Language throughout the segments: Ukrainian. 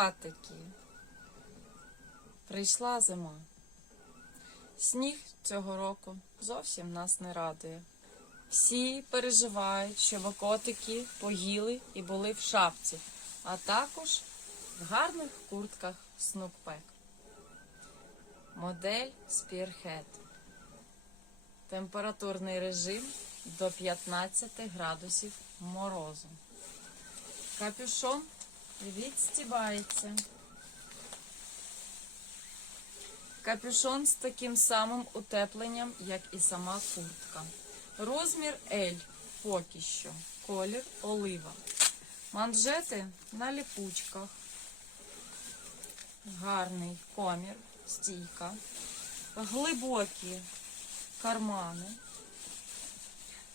Хвостатики. Прийшла зима. Сніг цього року зовсім нас не радує. Всі переживають, щоб котики поїли і були в шапці, а також в гарних куртках Снукпек. Модель Spearhead. Температурний режим до 15 градусів морозу. Капюшон відстібається. Капюшон з таким самим утепленням, як і сама куртка. Розмір L поки що. Колір олива. Манжети на ліпучках. Гарний комір, стійка. Глибокі кармани.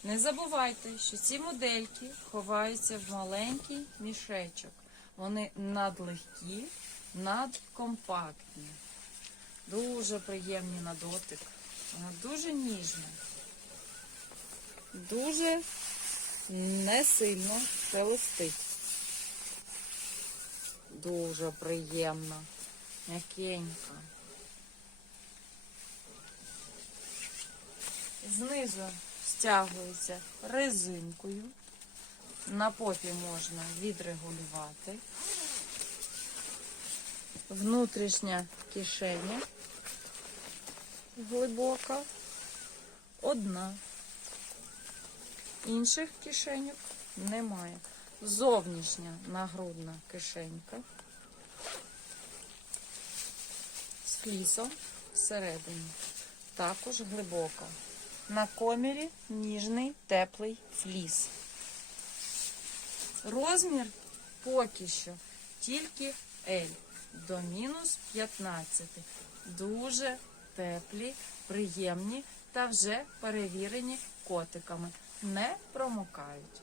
Не забувайте, що ці модельки ховаються в маленький мішечок. Вони надлегкі, надкомпактні. Дуже приємні на дотик. Вона дуже ніжна. Дуже не сильно шелестить. Дуже приємна, м'якенька. Знизу стягується резинкою. На попі можна відрегулювати. Внутрішня кишеня глибока, одна. Інших кишеньок немає. Зовнішня нагрудна кишенька з флісом всередині. Також глибока. На комірі ніжний теплий фліс. Розмір поки що тільки L до мінус 15. Дуже теплі, приємні та вже перевірені котиками. Не промокають.